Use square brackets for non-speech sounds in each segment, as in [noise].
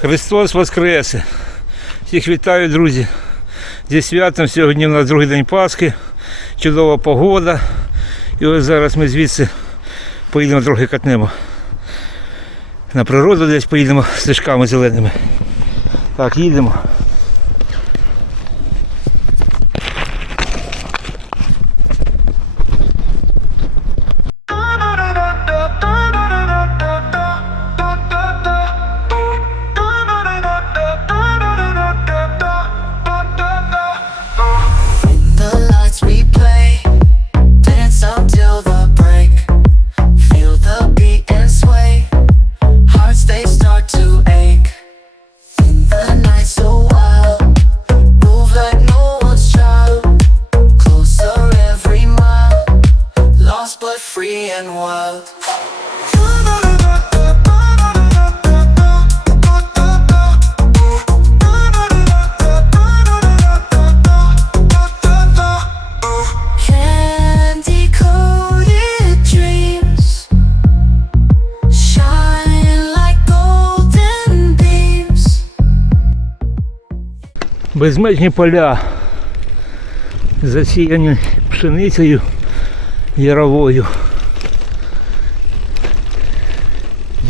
Христос Воскресе! Всіх вітаю, друзі! Зі святом сьогодні у нас другий день Пасхи, чудова погода. І ось зараз ми звідси поїдемо трохи катнемо. На природу десь поїдемо стежками зеленими. Так, їдемо. Безмежні поля, засіяні пшеницею яровою.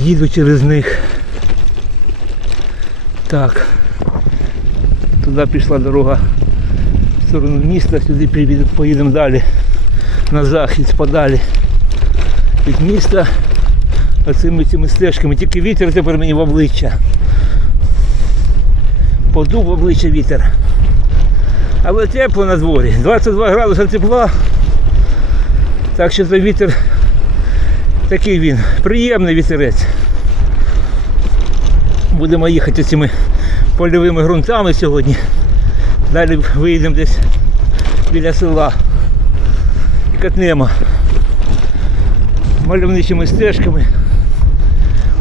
Їду через них. Так. Туди пішла дорога в сторону міста, сюди поїдемо далі. На захід, подалі від міста. Оцими цими стежками. Тільки вітер тепер мені в обличчя. Подув в обличчя вітер. Але тепло на дворі. 22 градуси тепла. Так що той вітер такий він. Приємний вітерець. Будемо їхати цими польовими ґрунтами сьогодні. Далі виїдемо десь біля села. І катнемо мальовничими стежками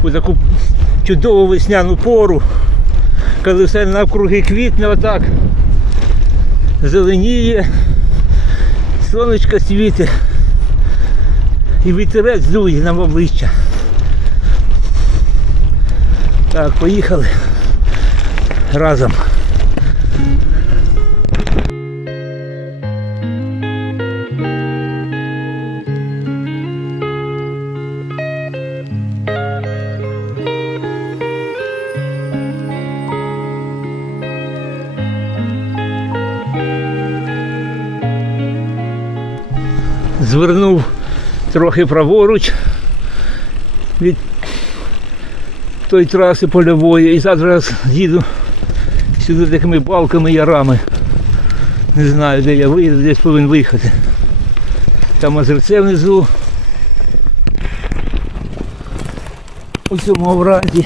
у таку чудову весняну пору коли все навкруги квітне отак, зеленіє, сонечко світить і вітерець дує нам обличчя. Так, поїхали разом. Трохи праворуч від тої траси польової і зараз їду сюди такими балками ярами. Не знаю, де я виїду, десь повинен виїхати. Там озерце внизу. У цьому овраді.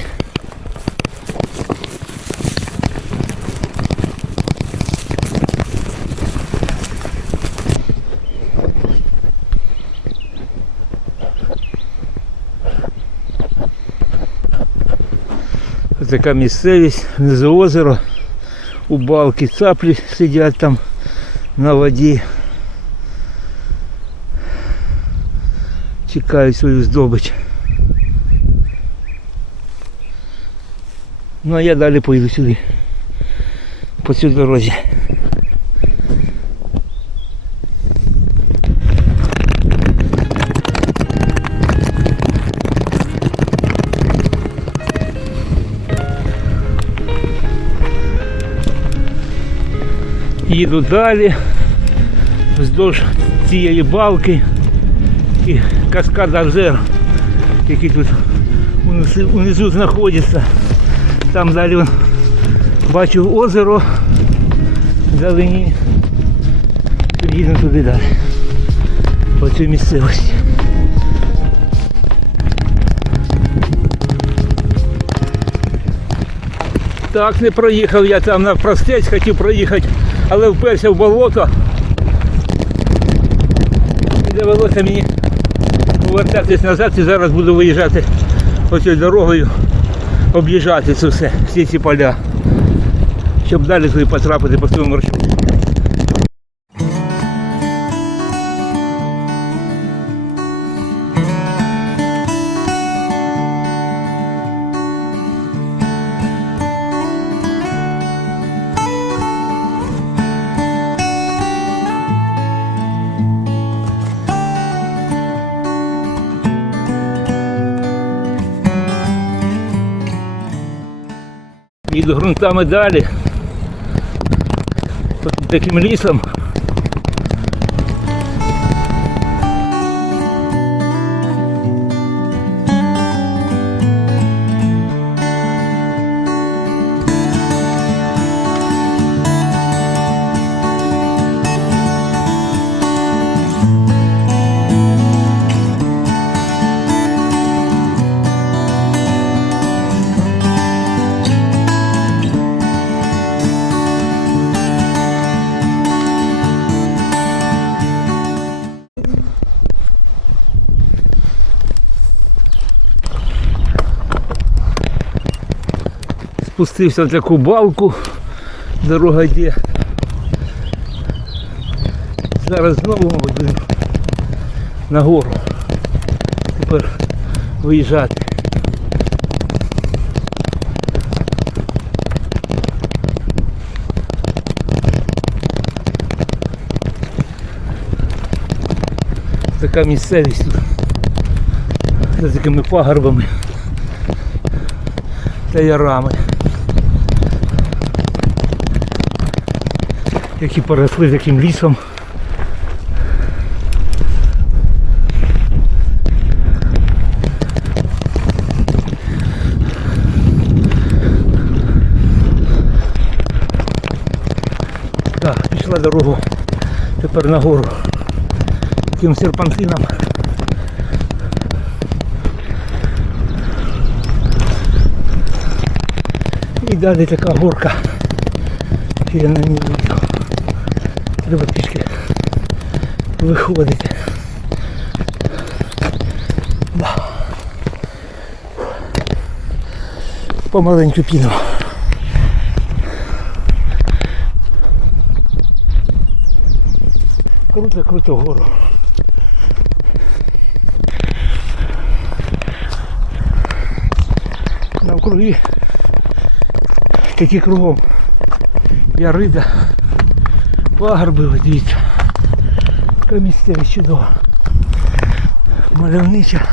Така місцевість, внизу озеро, у балки цаплі сидять там на воді. Чекають свою здобич. Ну а я далі поїду сюди. По цій дорозі. Їду далі вздовж цієї балки і каскад озер, який тут унизу, унизу знаходиться. Там далі вон, бачу озеро вдалині. Їдемо туди далі. По цій місцевості. Так, не проїхав я там навпростець, хотів проїхати, але вперся в болото. І довелося мені повертатись назад і зараз буду виїжджати оцією дорогою, об'їжджати це все, всі ці поля, щоб далі туди потрапити по своєму маршруту. Їду ґрунтами далі. Таким лісом. Спустився в таку балку. Дорога йде. Зараз знову будемо на гору. Тепер виїжджати. Така місцевість тут. За такими пагорбами та ярами. Які поросли таким лісом. Так, пішла дорогу тепер нагору. Таким серпантином. І далі така горка. Я на ній. Треба пішки виходити. Помаленьку піду. Круто, круто вгору. Навкруги такі кругом. Ярида, пагорби, ось дивіться. Така місцевість чудова. Мальовнича.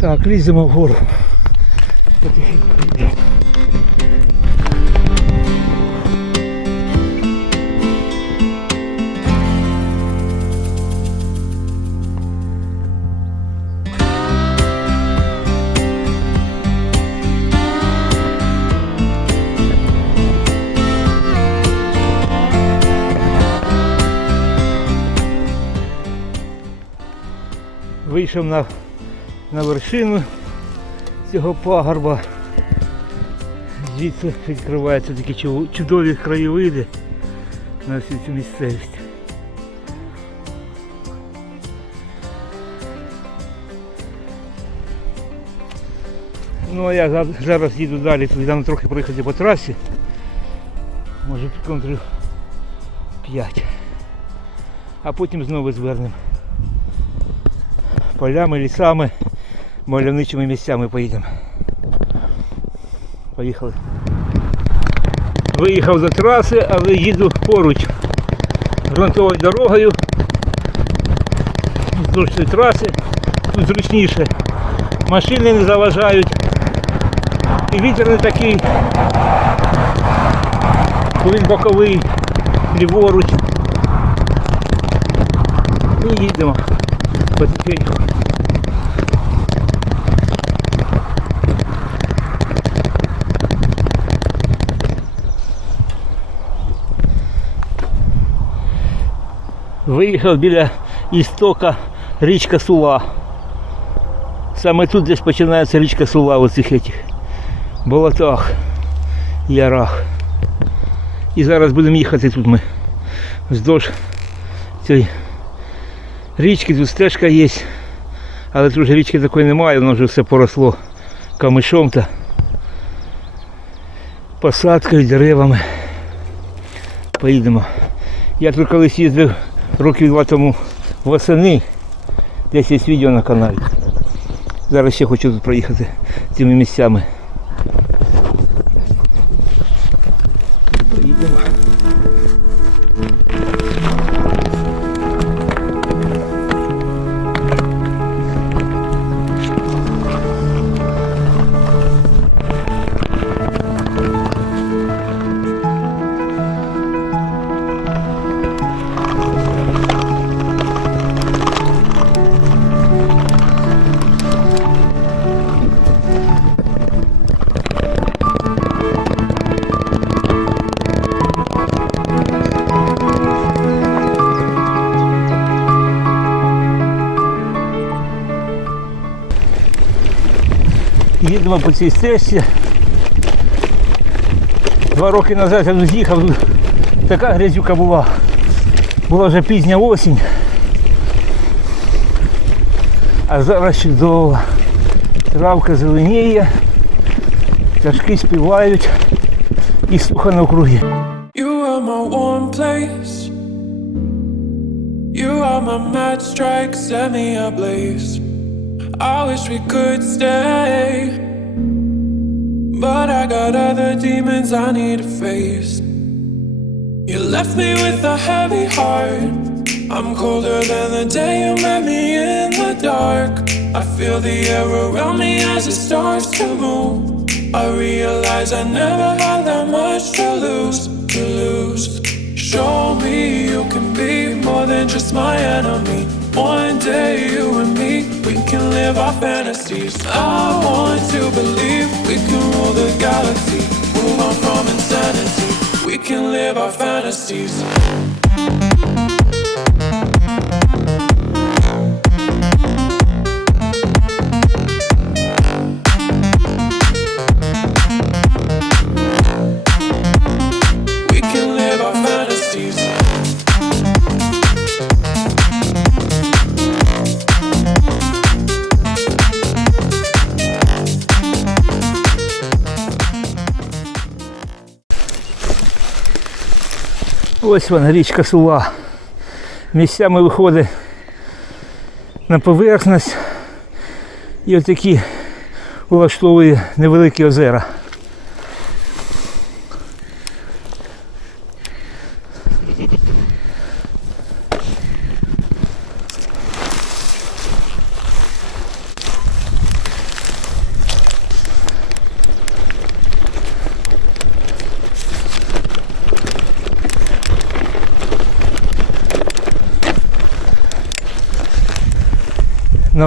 Так, ліземо вгору. Потихеньку. Вийшов на, на вершину цього пагорба. Звідси відкриваються такі чудові краєвиди на всю цю місцевість. Ну а я зараз їду далі, там трохи проїхати по трасі. Може кілометрів 5. А потім знову звернемо полями, лісами, мальовничими місцями поїдемо. Поїхали. Виїхав за траси, але їду поруч ґрунтовою дорогою. Вздовж траси. Тут зручніше. Машини не заважають. І вітер не такий. бо Він боковий, ліворуч. І їдемо потихеньку. Виїхав біля істока річка Сула. Саме тут десь починається річка Сула в цих этих болотах, ярах. І зараз будемо їхати тут ми вздовж цієї річки, тут стежка є. Але тут вже річки такої немає, воно вже все поросло камишом та посадкою, деревами. Поїдемо. Я тут колись їздив років два тому восени. Десь є відео на каналі. Зараз ще хочу тут проїхати цими місцями. Їдемо. Їдемо по цій стежці. Два роки назад я тут їхав, така грязюка була. Була вже пізня осінь. А зараз чудово. Травка зеленіє, пташки співають і слуха навкруги. You are my warm place. You are my mad strike, set me ablaze. I wish we could stay. But I got other demons I need to face. You left me with a heavy heart. I'm colder than the day you met me in the dark. I feel the air around me as it starts to move. I realize I never had that much to lose, to lose. Show me you can be more than just my enemy. One day you and me, can live our fantasies. I want to believe we can rule the galaxy, move on from insanity. We can live our fantasies. Ось вона річка Сула. Місцями виходить на поверхність і отакі влаштовує невеликі озера.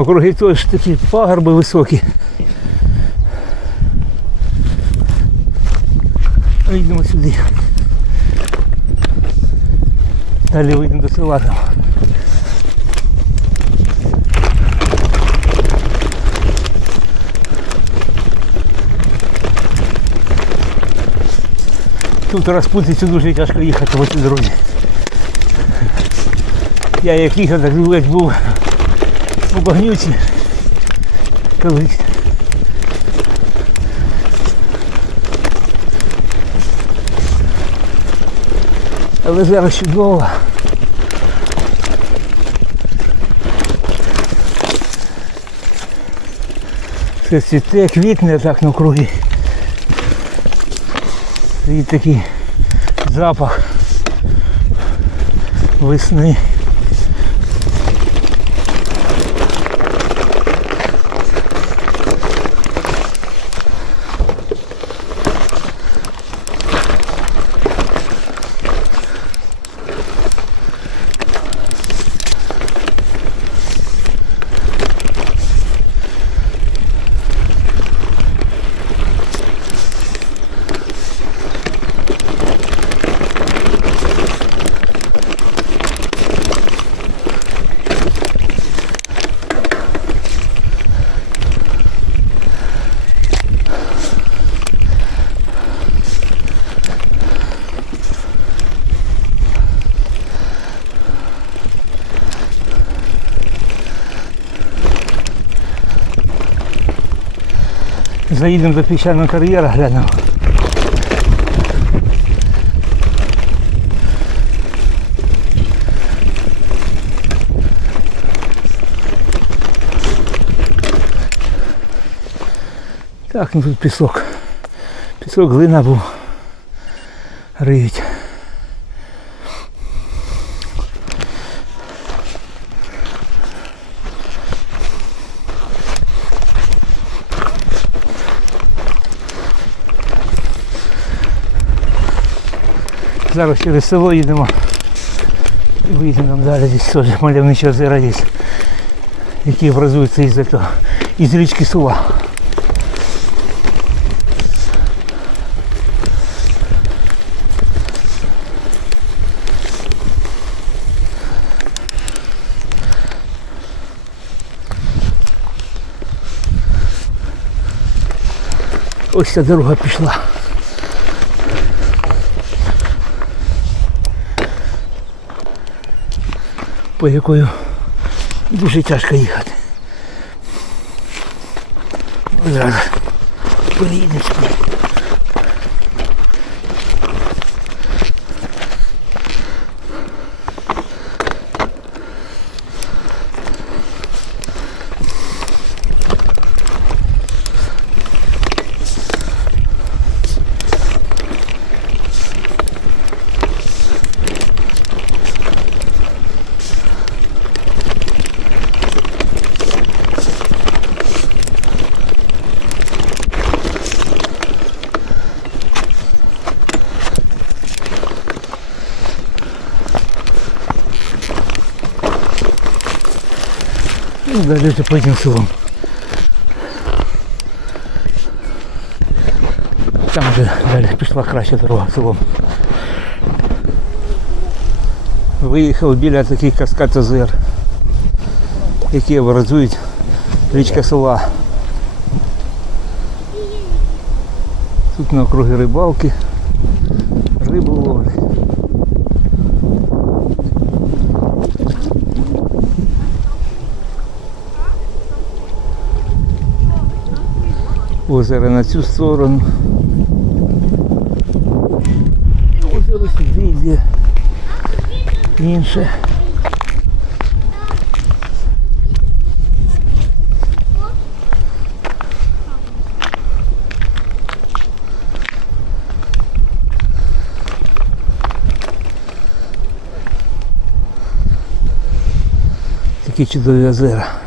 Навкруги теж такі пагорби високі. Йдемо сюди. Далі вийдемо до села там. Тут розпутиться дуже тяжко їхати по цій дорозі. Я як їхав, так весь був багнюці колись. Але зараз чудово. Все цвіте, квітне так навкруги. І такий запах весни. Заїдемо до піщаного кар'єра, глянемо. Так, ну тут пісок. Пісок глина був. риють. Зараз через село їдемо. І вийдемо далі десь теж мальовничі озера є, які образуються із цього, із річки Сува. Ось ця дорога пішла. По якою дуже тяжко їхати. Зараз поїдемо сюди. Далі вже поїдемо селом. Там вже далі пішла краща дорога селом. Виїхав біля таких каскад озер, які образують річка села. Тут на округи рибалки, рибу ловлять. Озеро на цю сторону. І Озеро сюди йде. Інше. Такі чудові озера.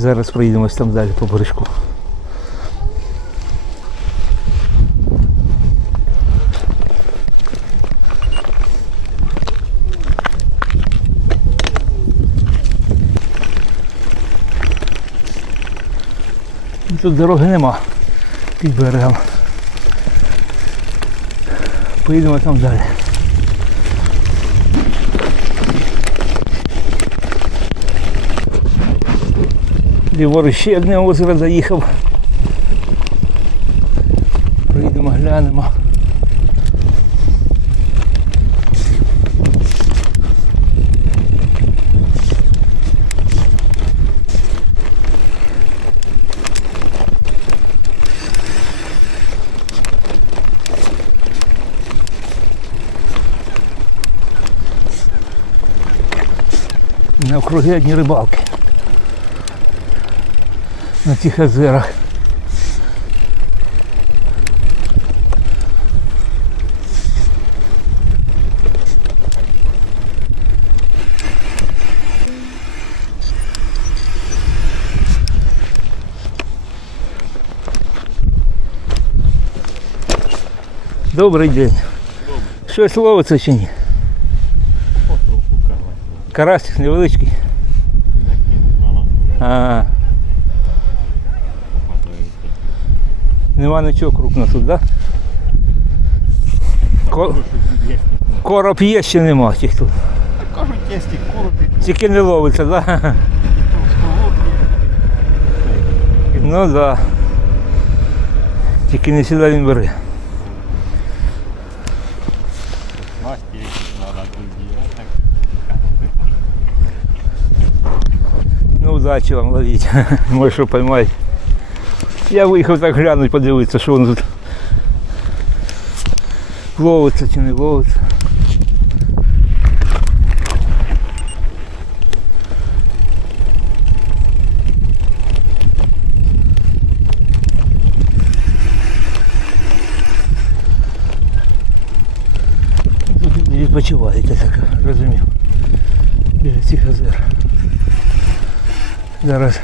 Зараз проїдемось там далі по бережку. Тут дороги нема під берегом. Поїдемо там далі. Ліворуч ще одне озеро заїхав. Прийдемо, глянемо. Навкруги одні рибалки на цих озерах. Добрий день. Щось ловиться чи ні? Карась невеличкий. А, нема нічого крупного тут, да? Ко- Короб є ще нема тих тут. Кажуть, є ті кури, Тільки не ловиться, да? Ну да. Тільки не сюди він бере. Ну, удачі вам ловіть. [laughs] Може, що поймать. Я виїхав так глянути, подивитися, що воно тут ловиться чи не ловиться. Тут люди відпочивають, я так розумів. Біля цих озер. Зараз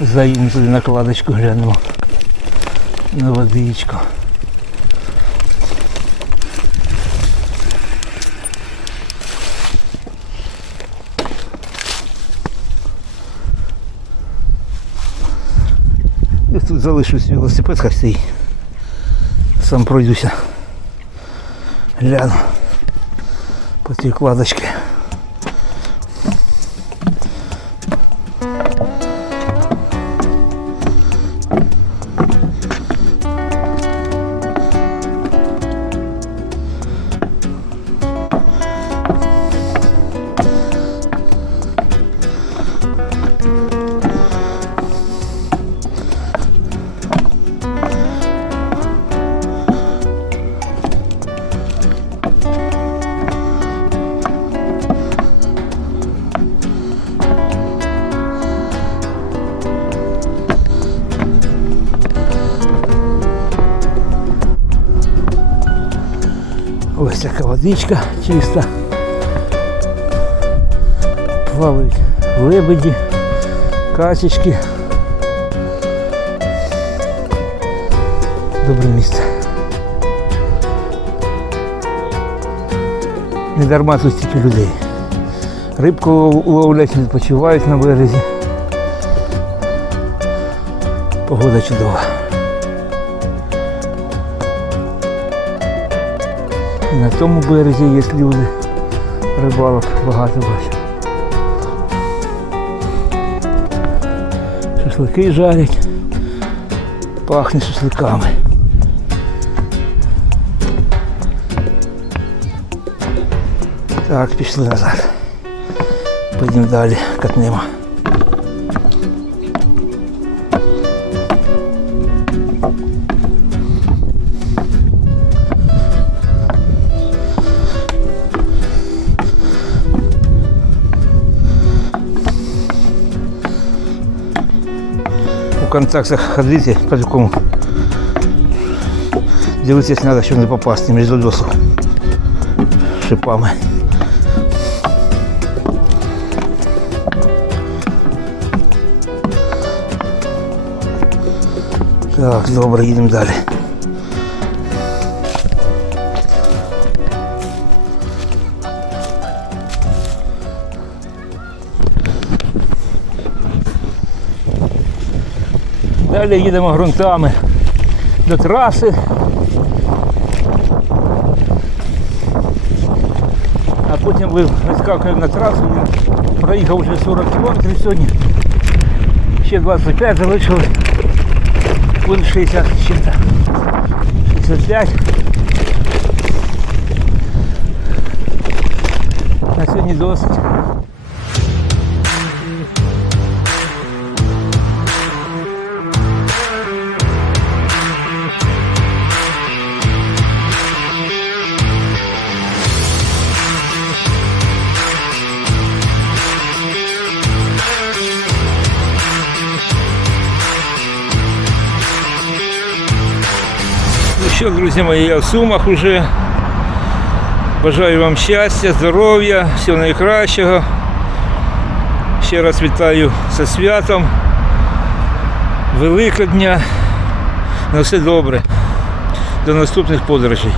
заїдемо туди на кладочку глянемо. На водичку. Я тут залишився велосипед, хай стоїть. Сам пройдуся. Гляну по тій кладочці. Водичка чиста. Плавають лебеді, качечки. Добре місце. Не дарма тут стільки людей. Рибку лов- ловлять, відпочивають на березі. Погода чудова. На тому березі є люди. Рибалок багато бачу. Шашлики жарять. Пахне шашликами. Так, пішли назад. Поїдемо далі, катнемо. контактах ходите по такому. Дивитися треба, щоб не попасти між досок шипами. Так, добре, їдемо далі. Далі їдемо ґрунтами до траси. А потім ви вискакуємо на трасу. Проїхав вже 40 кілометрів сьогодні. Ще 25 залишилось. Буде 60 з чим-то. 65. На сьогодні досить. Що, друзі мої, я в Сумах уже. Бажаю вам щастя, здоров'я, всього найкращого. Ще раз вітаю зі святом. Великодня. На все добре. До наступних подорожей.